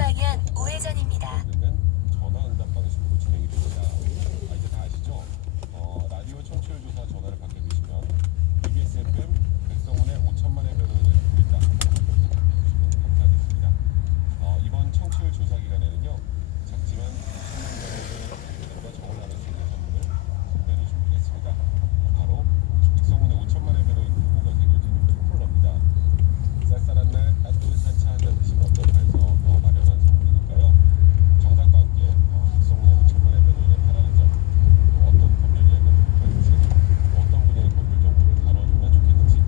방향 우회전입니다. 전화 응답 방식으로 진행이 됩니다. 이제 다 아시죠? 라디오 청취율 조사 전화를 받게 되시면 EBS FM 백성훈의 5천만의 변호인을 드린다. 부탁드리시면 감사하겠습니다. 이번 청취율 조사 기간에는요, 작지만 5천만 변호인과 정을 나눌 수 있는 선물을 특별히 준비했습니다. 바로 백성훈의 5천만의 변호인 후보가 새겨진 텀블러입니다. 쌀쌀한 날 따뜻한 차 한잔 드시면 어떨까 해서 마련한 선물이니까요. 정답과 함께 백성훈의 5천만의 변호인의 바라는 점, 또 어떤 법률 이야기가 궁금한지, 어떤 분야의 법률 정보를 다뤄주면 좋겠는지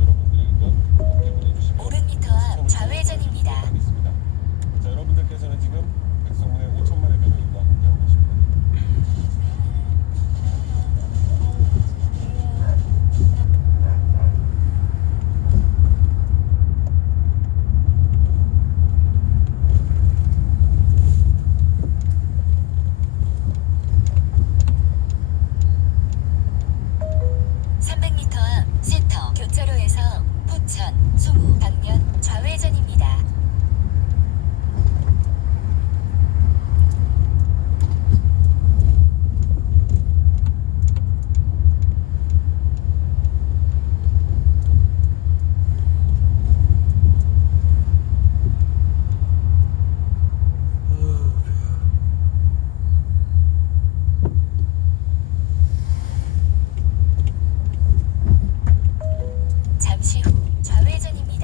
여러분들의 의견 함께 보내주시면 500m 앞 좌회전입니다. 하겠습니다. 자, 여러분들께서는 지금 백성훈의 5천만의 변호인과 함께하고 계십니다. 센터 교차로에서 포천, 수무 방면 좌회전입니다. 잠시 후 좌회전입니다.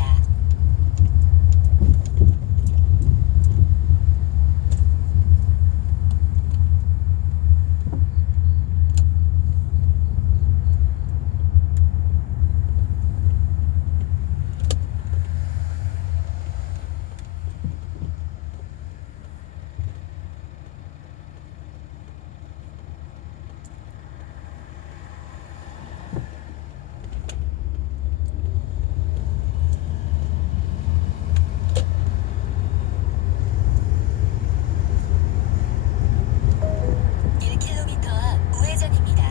우회전입니다.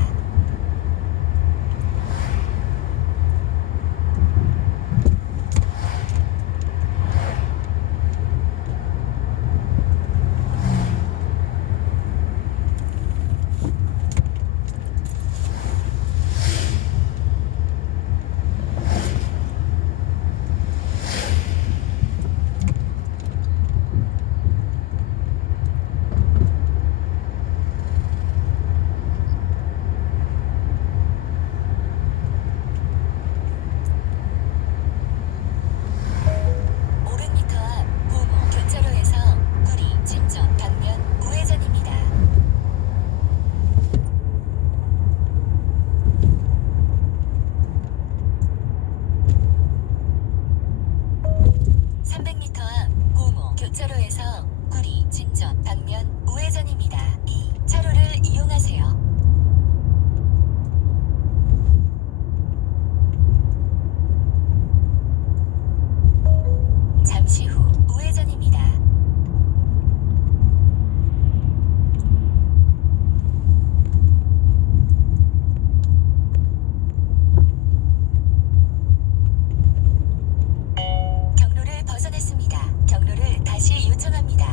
교차로에서 구리 진전 방면 우회전입니다. 이 차로를 이용하세요. 잠시 후 우회전입니다. 경로를 벗어났습니다. 경로를 다시 요청합니다.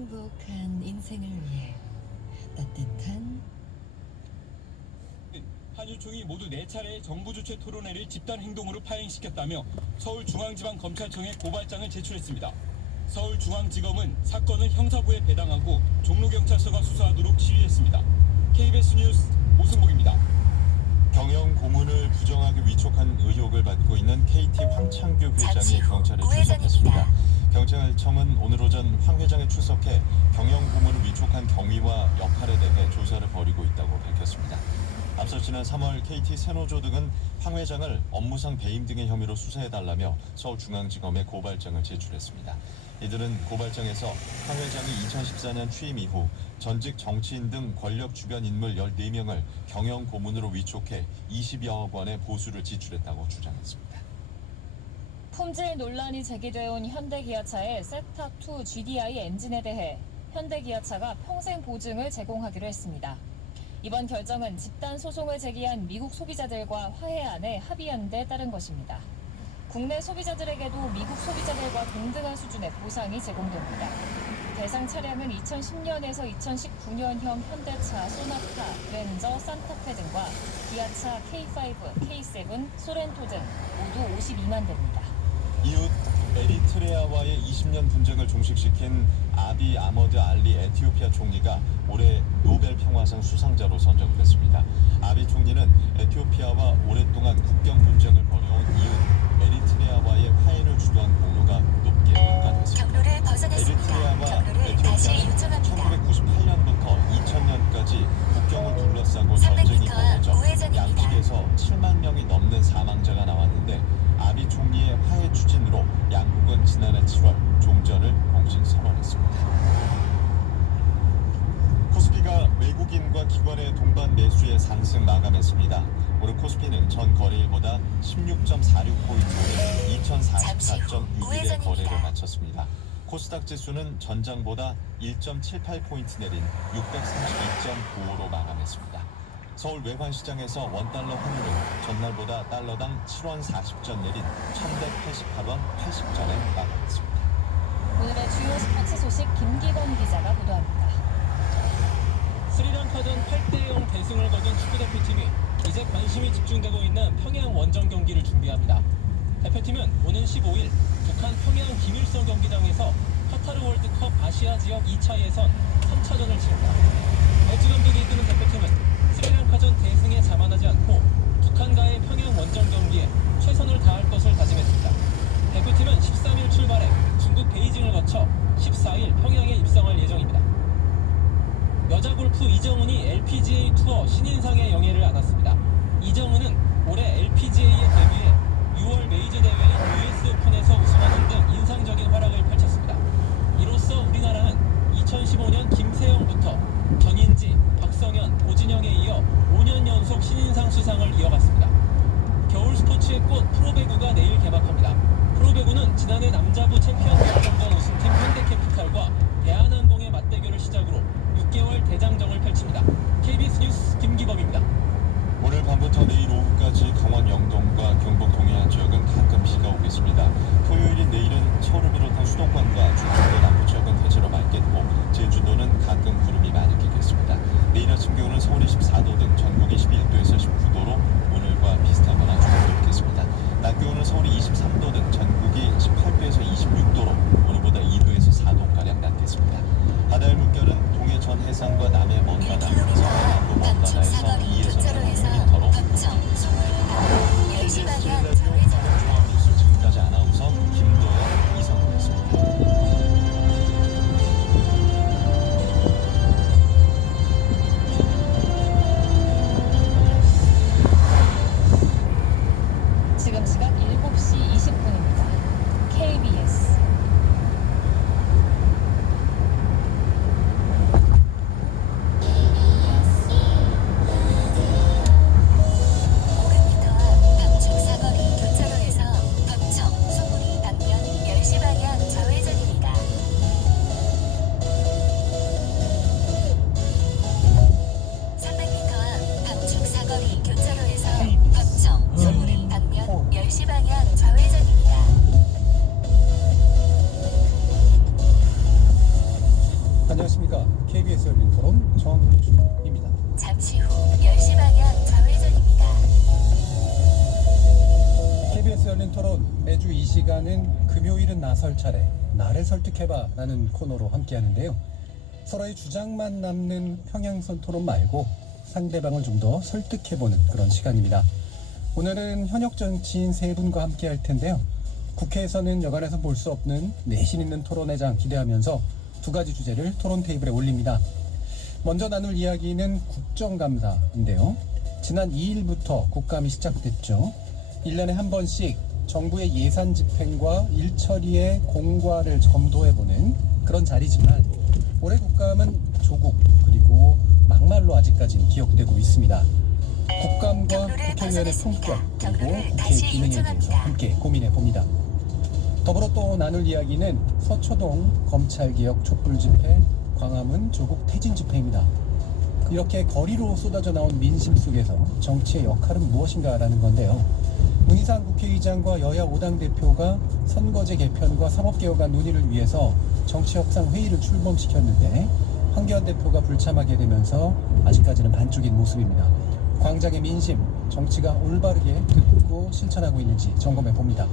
행복한 인생을 위해 따뜻한 한유총이 모두 4차례의 정부 주최 토론회를 집단 행동으로 파행시켰다며 서울중앙지방검찰청에 고발장을 제출했습니다. 서울중앙지검은 사건을 형사부에 배당하고 종로경찰서가 수사하도록 지휘했습니다. KBS 뉴스 오승복입니다. 경영 고문을 부정하게 위촉한 의혹을 받고 있는 KT 황창규 회장이 잠시 후 경찰에 우회전입니다. 출석했습니다. 경찰청은 오늘 오전 황 회장에 출석해 경영 고문을 위촉한 경위와 역할에 대해 조사를 벌이고 있다고 밝혔습니다. 앞서 지난 3월 KT 세노조 등은 황 회장을 업무상 배임 등의 혐의로 수사해달라며 서울중앙지검에 고발장을 제출했습니다. 이들은 고발장에서 황 회장이 2014년 취임 이후 전직 정치인 등 권력 주변 인물 14명을 경영 고문으로 위촉해 20여억 원의 보수를 지출했다고 주장했습니다. 품질 논란이 제기되어 온 현대기아차의 세타2 GDI 엔진에 대해 현대기아차가 평생 보증을 제공하기로 했습니다. 이번 결정은 집단 소송을 제기한 미국 소비자들과 화해안에 합의한 데 따른 것입니다. 국내 소비자들에게도 미국 소비자들과 동등한 수준의 보상이 제공됩니다. 대상 차량은 2010년에서 2019년형 현대차 소나타, 그랜저, 산타페 등과 기아차 K5, K7, 소렌토 등 모두 52만 대입니다. 이웃 에리트레아와의 20년 분쟁을 종식시킨 아비 아머드 알리 에티오피아 총리가 올해 노벨 평화상 수상자로 선정됐습니다. 아비 총리는 에티오피아와 오랫동안 국경 분쟁을 벌여온 이웃 에리트레아와의 화해를 주도한 공로가 높게 평가됐습니다. 경로를 벗어났습니다. 에리트레아와 경로를 다시 에티오피아는 유정합니다. 1998년부터 2000년까지 국경을 둘러싸고 300m 전쟁이 벌어져 우회전입니다. 양측에서 7만 명이 넘는 사망자가 나왔는데 아비 총리의 화해 추진으로 양국은 지난해 7월 종전을 공식 선언했습니다. 코스피가 외국인과 기관의 동반 매수의 상승 마감했습니다. 오늘 코스피는 전 거래일보다 16.46포인트 잠시 후 2044.61의 우회전입니다. 거래를 마쳤습니다. 코스닥 지수는 전장보다 1.78포인트 내린 632.95로 마감했습니다. 서울 외환시장에서 원달러 환율은 전날보다 달러당 7원 40전 내린 1188원 80전에 마감했습니다. 오늘의 주요 스포츠 소식 김기범 기자가 보도합니다. 스리랑카전 8대0 대승을 거둔 축구대표팀이 이제 관심이 집중되고 있는 평양 원정 경기를 준비합니다. 대표팀은 오는 15일 북한 평양 김일성 경기장에서 카타르 월드컵 아시아 지역 2차 예선 3차전을 치릅니다. 배지 감독이 이끄는 대표팀은 스리랑카전 대승에 자만하지 않고 북한과의 평양 원정 경기에 최선을 다할 것을 다짐했습니다. 대표팀은 13일 출발해 중국 베이징을 거쳐 14일 평양에 입성할 예정입니다. 여자 골프 이정은이 LPGA 투어 신인상의 영예를 안았습니다. 이정은은 올해 LPGA에 데뷔해 6월 메이저 대회인 US 오픈에서 우승하는 등 인상적인 활약을 펼쳤습니다. 이로써 우리나라는 2015년 김세영부터 전인지, 박성현, 고진영에 이어 5년 연속 신인상 수상을 이어갔습니다. 겨울 스포츠의 꽃 프로배구가 내일 개막합니다. 프로배구는 지난해 남자부 챔피언 결정전 우승팀 현대캐피탈과 대한항공의 맞대결을 시작으로 6개월 대장정을 펼칩니다. KBS 뉴스 김기범입니다. 오늘 밤부터 내일 오후까지 강원 영동과 경북 동해안 지역은 가끔 비가 오겠습니다. 토요일인 내일은 서울을 비롯한 수도권과 중부도 남부 지역은 대체로 맑겠고 제주도는 가끔 구름이 많이 끼겠습니다. 내일 아침 기온은 서울이 14도 등 전국이 11도에서 19도로 오늘과 비슷하거나 조금 높겠습니다. 낮 기온은 서울이 23도 등 전국이 18도에서 26도로 오늘보다 2도에서 4도가량 낮겠습니다. 바다의 물결은 동해 전 해상과 남해 먼바다, 서해 남부 먼바다에서 2에서 3m 교차로에서 10m로 법정, 송울보다 10시 반 입니다. 잠시 후 10시 방향 좌회전입니다. KBS 열린 토론 매주 이 시간은 금요일은 나설 차례 나를 설득해봐 라는 코너로 함께 하는데요. 서로의 주장만 남는 평양선 토론 말고 상대방을 좀 더 설득해보는 그런 시간입니다. 오늘은 현역 정치인 세 분과 함께 할 텐데요. 국회에서는 여간해서 볼 수 없는 내신 있는 토론회장 기대하면서 두 가지 주제를 토론 테이블에 올립니다. 먼저 나눌 이야기는 국정감사인데요. 지난 2일부터 국감이 시작됐죠. 1년에 한 번씩 정부의 예산 집행과 일처리의 공과를 검토해보는 그런 자리지만 올해 국감은 조국 그리고 막말로 아직까지는 기억되고 있습니다. 국감과 국회의원의 성격 그리고 국회 기능에 대해서 함께 고민해봅니다. 더불어 또 나눌 이야기는 서초동 검찰개혁 촛불 집회, 광화문 조국 퇴진 집회입니다. 이렇게 거리로 쏟아져 나온 민심 속에서 정치의 역할은 무엇인가라는 건데요. 문희상 국회의장과 여야 5당 대표가 선거제 개편과 사법개혁안 논의를 위해서 정치협상회의를 출범시켰는데 황교안 대표가 불참하게 되면서 아직까지는 반쪽인 모습입니다. 광장의 민심, 정치가 올바르게 듣고 실천하고 있는지 점검해 봅니다.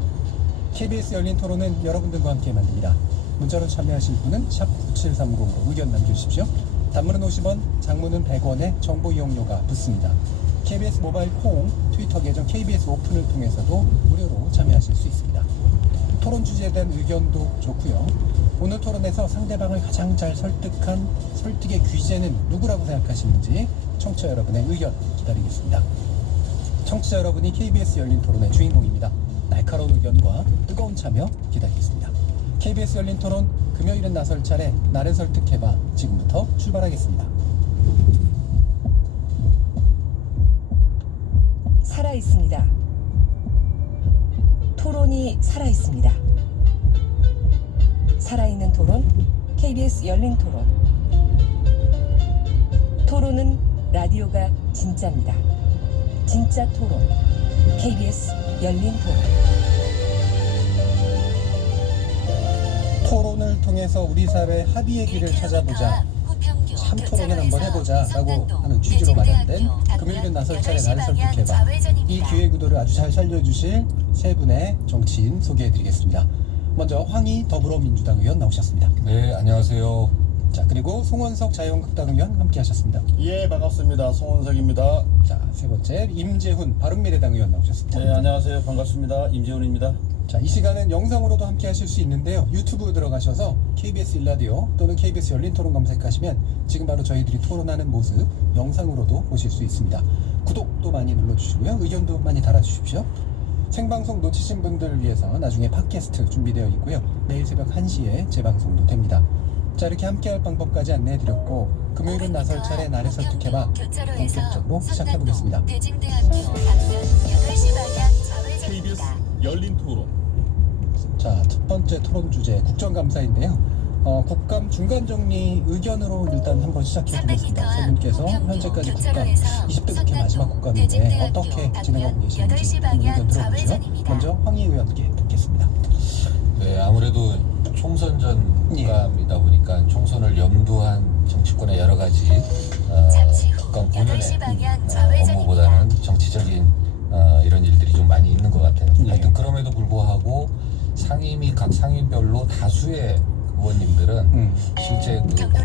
KBS 열린 토론은 여러분들과 함께 만듭니다. 문자로 참여하실 분은 샵 9730으로 의견 남겨주십시오. 단문은 50원, 장문은 100원의 정보 이용료가 붙습니다. KBS 모바일 콩, 트위터 계정 KBS 오픈을 통해서도 무료로 참여하실 수 있습니다. 토론 주제에 대한 의견도 좋고요. 오늘 토론에서 상대방을 가장 잘 설득한 설득의 귀재는 누구라고 생각하시는지 청취자 여러분의 의견 기다리겠습니다. 청취자 여러분이 KBS 열린 토론의 주인공입니다. 날카로운 의견과 뜨거운 참여 기다리겠습니다. KBS 열린 토론 금요일은 나설 차례 나를 설득해봐 지금부터 출발하겠습니다. 살아있습니다. 토론이 살아있습니다. 살아있는 토론, KBS 열린 토론. 토론은 라디오가 진짜입니다. 진짜 토론, KBS 열린 토론. 토론을 통해서 우리 사회 합의의 길을 찾아보자. 참 토론을 한번 해보자 라고 하는 취지로 마련된 금요일은 나설 차례 나를 설득해봐. 이 기획 의도를 아주 잘 살려주실 세 분의 정치인 소개해드리겠습니다. 먼저 황희 더불어민주당 의원 나오셨습니다. 네, 안녕하세요. 자, 그리고 송원석 자유한국당 의원 함께 하셨습니다. 예, 반갑습니다. 송원석입니다. 자, 세 번째 임재훈 바른미래당 의원 나오셨습니다. 네, 안녕하세요. 반갑습니다. 임재훈입니다. 자, 이 시간은 영상으로도 함께 하실 수 있는데요. 유튜브 들어가셔서 KBS 일라디오 또는 KBS 열린 토론 검색하시면 지금 바로 저희들이 토론하는 모습 영상으로도 보실 수 있습니다. 구독도 많이 눌러주시고요. 의견도 많이 달아주십시오. 생방송 놓치신 분들을 위해서 나중에 팟캐스트 준비되어 있고요. 매일 새벽 1시에 재방송도 됩니다. 자, 이렇게 함께할 방법까지 안내해드렸고 금요일은 나설 차례 나를 설득해봐 본격적으로 시작해보겠습니다. KBS 열린 토론. 자, 첫 번째 토론 주제 국정감사인데요. 국감 중간정리 의견으로 일단 한번 시작해보겠습니다. 세 분께서 현재까지 국감 20대 국회 마지막 국감인데 어떻게 진행하고 계시는지 의견 들어보죠. 먼저 황희 의원께 듣겠습니다. 네, 아무래도 총선 전 국감이다 보니까 총선을 염두한 정치권의 여러 가지 국감 본연의 업무보다는 정치적인 이런 일들이 좀 많이 있는 것 같아요. 하여튼 그럼에도 불구하고 상임위 각 상임별로 다수의 의원님들은 실제 그 국감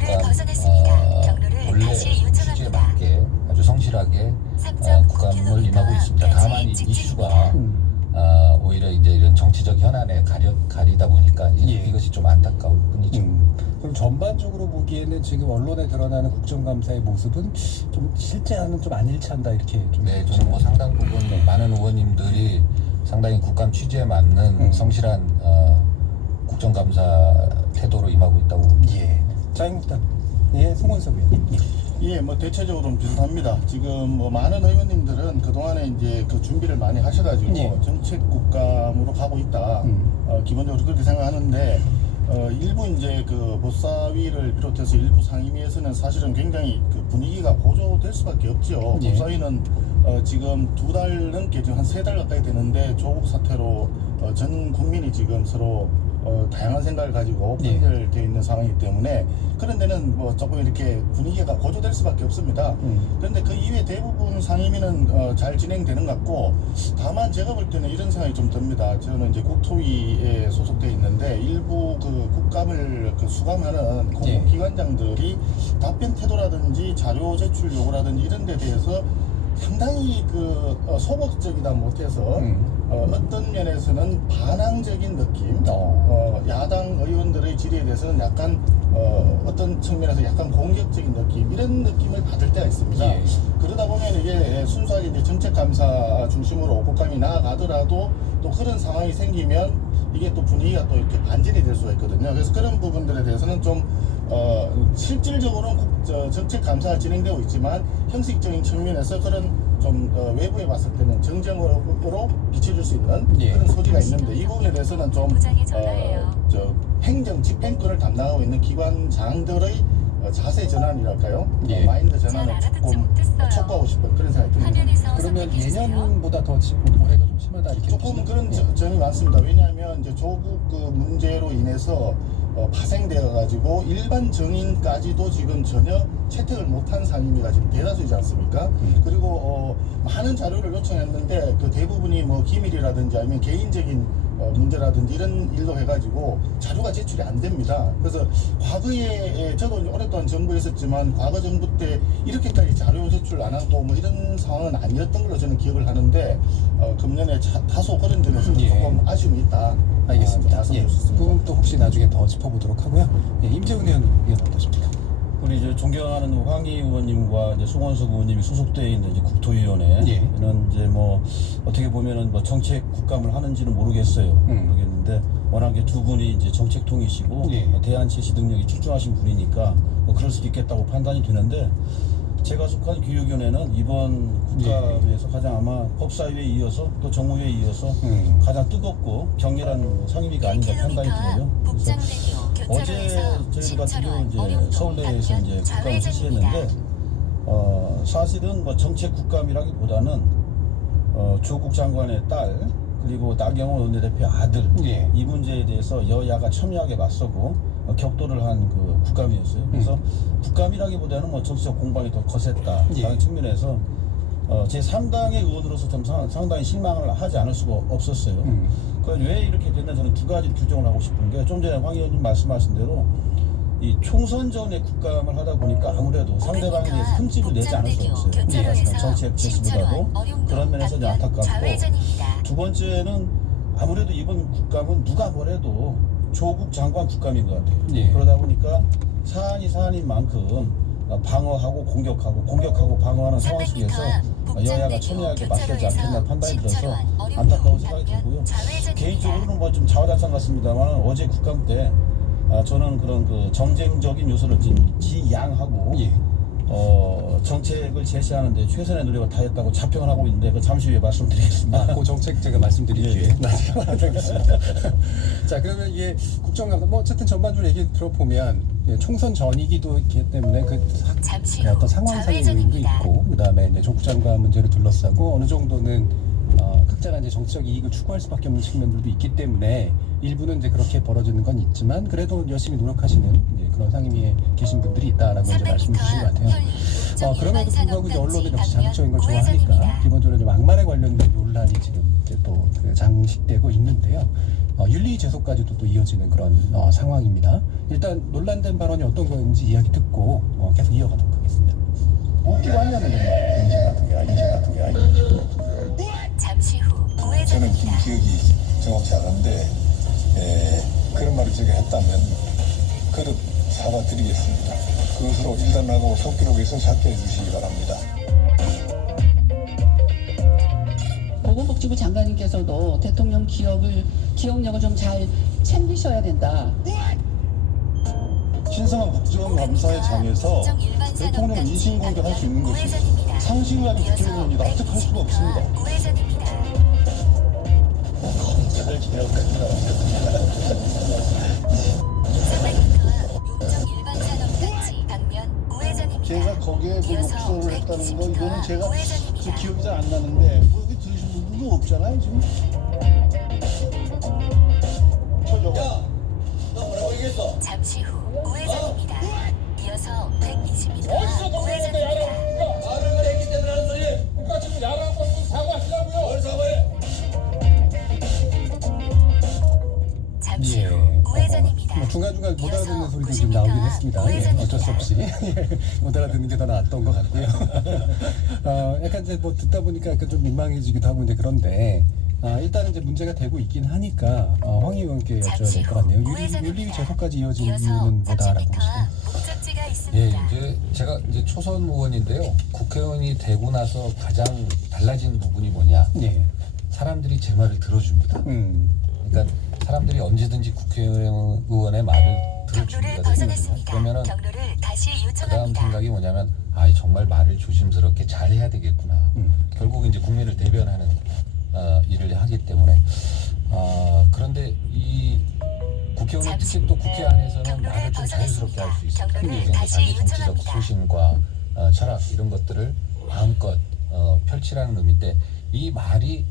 원래 취지에 맞게 아주 성실하게 국감을 임하고 있습니다. 다만 이 이슈가 오히려 이제 이런 정치적 현안에 가리다 보니까 이것이 좀 안타까울 뿐이죠. 그럼 전반적으로 보기에는 지금 언론에 드러나는 국정감사의 모습은 좀 실제와는 좀 안 일치한다 이렇게 좀. 네, 저는 뭐 상당 부분 많은 의원님들이 상당히 국감 취지에 맞는 성실한 국정감사 태도로 임하고 있다고 봅니다. 예. 자유한국당 송원석 의원님. 예, 뭐 대체적으로 좀 비슷합니다. 지금 뭐 많은 의원님들은 그동안에 이제 그 준비를 많이 하셔가지고 정책 국감으로 가고 있다. 기본적으로 그렇게 생각하는데 일부 이제 그 법사위를 비롯해서 일부 상임위에서는 사실은 굉장히 그 분위기가 고조될 수밖에 없죠. 법사위는 지금 2달 넘게 지금 한 3달 가까이 되는데 조국 사태로 전 국민이 지금 서로 다양한 생각을 가지고 예. 분열되어 있는 상황이기 때문에 그런 데는 뭐 조금 이렇게 분위기가 고조될 수밖에 없습니다. 그런데 그 이외 대부분 상임위는 잘 진행되는 것 같고, 다만 제가 볼 때는 이런 생각이 좀 듭니다. 저는 이제 국토위에 소속되어 있는데 일부 그 국감을 수감하는 공공기관장들이 답변 태도라든지 자료 제출 요구라든지 이런 데 대해서 상당히 소극적이다 못해서 어떤 면에서는 반항적인 느낌, 야당 의원들의 질의에 대해서는 약간 어떤 측면에서 약간 공격적인 느낌, 이런 느낌을 받을 때가 있습니다. 예. 그러다 보면 이게 순수하게 이제 정책 감사 중심으로 국감이 나아가더라도 또 그런 상황이 생기면 이게 또 분위기가 또 이렇게 반전이 될 수가 있거든요. 그래서 그런 부분들에 대해서는 좀 실질적으로는 정책 감사가 진행되고 있지만 형식적인 측면에서 그런 좀 외부에 봤을 때는 정쟁으로 비춰줄 수 있는 그런 소지가 있는데, 이 부분에 대해서는 좀 행정 집행권을 담당하고 있는 기관장들의 자세 전환이랄까요? 마인드 전환을 조금 촉구하고 싶은 그런 생각이 듭니다. 그러면 예년보다 더 지금 올해가 좀 심하다 이렇게 조금 그런 점이 많습니다. 왜냐하면 이제 조국 문제로 인해서 파생되어 가지고 일반 정인까지도 지금 전혀 채택을 못한 상임위가 지금 대다수이지 않습니까? 그리고 많은 자료를 요청했는데 그 대부분이 뭐 기밀이라든지 아니면 개인적인 문제라든지 이런 일로 해가지고 자료가 제출이 안 됩니다. 그래서 과거에 저도 오랫동안 정부에 있었지만 과거 정부 때 이렇게까지 자료 제출 안 하고 뭐 이런 상황은 아니었던 걸로 저는 기억을 하는데 금년에 다소 그런 점에서 조금 아쉬움이 있다. 알겠습니다. 그 부분도 혹시 나중에 더 짚어보도록 하고요. 임재훈 의원 어떠십니까? 우리 이제 존경하는 황희 의원님과 이제 송원석 의원님이 소속되어 있는 이제 국토위원회는 이제 뭐 어떻게 보면은 뭐 정책 국감을 하는지는 모르겠어요. 모르겠는데 워낙 두 분이 이제 정책통이시고 대안 제시 능력이 출중하신 분이니까 뭐 그럴 수도 있겠다고 판단이 되는데, 제가 속한 교육위원회는 이번 국감에서 가장 아마 법사위에 이어서 또 정무위에 이어서 가장 뜨겁고 격렬한 상임위가 아닌가 판단이 들어요. 그래서 어제 저희 같은 경우 이제 서울대에서 이제 국감을 실시했는데 사실은 뭐 정책 국감이라기보다는 조국 장관의 딸 그리고 나경원 원내대표 아들 이 문제에 대해서 여야가 첨예하게 맞서고 격돌을 한 그 국감이었어요. 그래서 국감이라기보다는 뭐 정치적 공방이 더 거셌다라는 측면에서 제 3당의 의원으로서 좀 상당히 실망을 하지 않을 수가 없었어요. 왜 이렇게 됐나 저는 두 가지 규정을 하고 싶은 게, 좀 전에 황 의원님 말씀하신 대로 이 총선 전에 국감을 하다 보니까 아무래도 상대방에 대해서 흠집을 내지 않을 수 없어요. 정책 제시보다도 그런 면에서 좀 안타깝고, 두 번째는 아무래도 이번 국감은 누가 뭐래도 조국 장관 국감인 것 같아요. 그러다 보니까 사안인 만큼 방어하고 공격하고 방어하는 상황 속에서 여야가 첨예하게 맞서지 않겠나 판단이 들어서 안타까운 생각이 들고요. 개인적으로는 뭐 좀 자화자찬 같습니다만 어제 국감 때 저는 그런 그 정쟁적인 요소를 좀 지양하고 정책을 제시하는데 최선의 노력을 다했다고 자평을 하고 있는데 그 잠시 후에 말씀드리겠습니다. 그 정책 제가 말씀드릴게요. 알겠습니다. 자, 그러면 이게 국정감사 뭐 어쨌든 전반적으로 얘기 들어보면 총선 전이기도 했기 때문에 그 어떤 상황상의 요인도 있고, 그다음에 이제 조국 장관 문제를 둘러싸고 어느 정도는 각자가 이제 정치적 이익을 추구할 수밖에 없는 측면들도 있기 때문에 일부는 이제 그렇게 벌어지는 건 있지만 그래도 열심히 노력하시는 이제 그런 상임위에 계신 분들이 있다라고 이제 말씀 주신 것 같아요. 그럼에도 불구하고 이제 언론은 역시 자극적인 걸 좋아하니까 기본적으로 좀 막말에 관련된 논란이 지금 이제 또 장식되고 있는데요. 윤리 제소까지도 또 이어지는 그런 상황입니다. 일단 논란된 발언이 어떤 거였는지 이야기 듣고 계속 이어가도록 하겠습니다. 웃기고 하냐는 인식 같은 게 아니죠. 잠시 후 저는 기억이 정확치 않은데 그런 말을 제가 했다면 거듭 사과드리겠습니다. 그것으로 일단하고 속기록에서 삭제해 주시기 바랍니다. 보건복지부 장관님께서도 대통령 기억력을 좀 잘 챙기셔야 된다. 신성한 국정감사의 장에서 대통령 인신공격할 수 있는 것이 상식을 가진 국회의원이 납득할 수가 없습니다. 검찰 개혁한다. 제가 거기에 그 욕설을 했다는 거 이거는 제가 그 기억이 잘 안 나는데 여기 들으신 분도 없잖아요 지금. 중간중간 못 알아듣는 소리도 좀 나오긴 했습니다. 예, 어쩔 수 없이 못 알아듣는 게 더 나았던 것 같고요. 약간 이제 뭐 듣다 보니까 약간 좀 민망해지기도 하고 이제 그런데 일단은 이제 문제가 되고 있긴 하니까 황 의원께 여쭤야 될 것 같네요. 윤리위 제소까지 이어진 이유는 뭐다라고 보시나요? 예, 이제 제가 이제 초선 의원인데요. 국회의원이 되고 나서 가장 달라진 부분이 뭐냐? 예. 사람들이 제 말을 들어줍니다. 그러니까 사람들이 언제든지 국회의원의 말을 들어줍니다. 그러면은 그다음 생각이 뭐냐면 정말 말을 조심스럽게 잘 해야 되겠구나. 결국 이제 국민을 대변하는 일을 하기 때문에 그런데 이 국회의원은 특히 또 국회 안에서는 말을 좀 자연스럽게 할 수 있습니다. 그래서 이제 자기 정치적 소신과 철학 이런 것들을 마음껏 펼치라는 의미인데 이 말이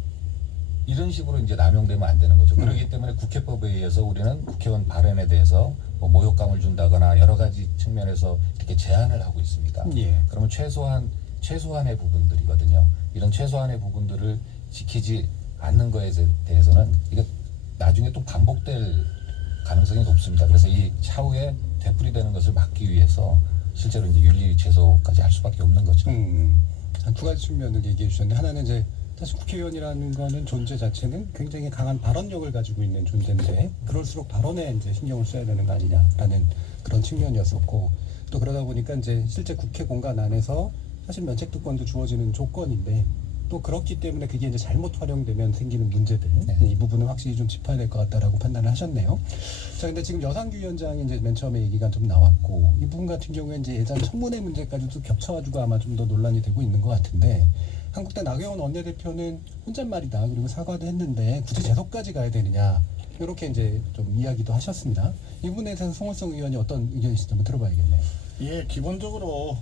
이런 식으로 이제 남용되면 안 되는 거죠. 그렇기 때문에 국회법에 의해서 우리는 국회의원 발언에 대해서 뭐 모욕감을 준다거나 여러 가지 측면에서 이렇게 제한을 하고 있습니다. 그러면 최소한의 부분들이거든요. 이런 최소한의 부분들을 지키지 않는 거에 대해서는 이게 나중에 또 반복될 가능성이 높습니다. 그래서 이 차후에 되풀이되는 것을 막기 위해서 실제로 이제 윤리 제소까지 할 수밖에 없는 거죠. 한 두 가지 측면을 얘기해 주셨는데 하나는 이제 사실 국회의원이라는 거는 존재 자체는 굉장히 강한 발언력을 가지고 있는 존재인데 그럴수록 발언에 이제 신경을 써야 되는 거 아니냐라는 그런 측면이었었고 또 그러다 보니까 이제 실제 국회 공간 안에서 사실 면책특권도 주어지는 조건인데 또 그렇기 때문에 그게 이제 잘못 활용되면 생기는 문제들 이 부분은 확실히 좀 짚어야 될 것 같다라고 판단을 하셨네요. 자, 근데 지금 여상규 위원장이 이제 맨 처음에 얘기가 좀 나왔고 이 부분 같은 경우에 이제 예전 청문회 문제까지도 겹쳐가지고 아마 좀 더 논란이 되고 있는 것 같은데 한국당 나경원 원내대표는 혼잣말이다 그리고 사과도 했는데 굳이 제소까지 가야 되느냐 이렇게 이제 좀 이야기도 하셨습니다. 이 부분에 대해서 송원석 의원이 어떤 의견이신지 한번 들어봐야겠네요. 예, 기본적으로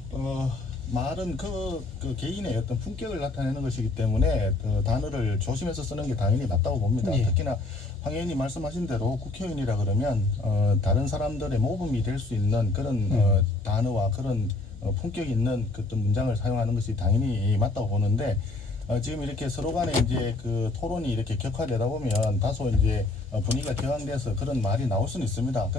말은 그 개인의 어떤 품격을 나타내는 것이기 때문에 그 단어를 조심해서 쓰는 게 당연히 맞다고 봅니다. 특히나 황 의원님 말씀하신 대로 국회의원이라 그러면 다른 사람들의 모범이 될 수 있는 그런 단어와 그런 품격 있는 그 어떤 문장을 사용하는 것이 당연히 맞다고 보는데 지금 이렇게 서로 간에 이제 그 토론이 이렇게 격화되다 보면 다소 이제 분위기가 격앙돼서 그런 말이 나올 수는 있습니다.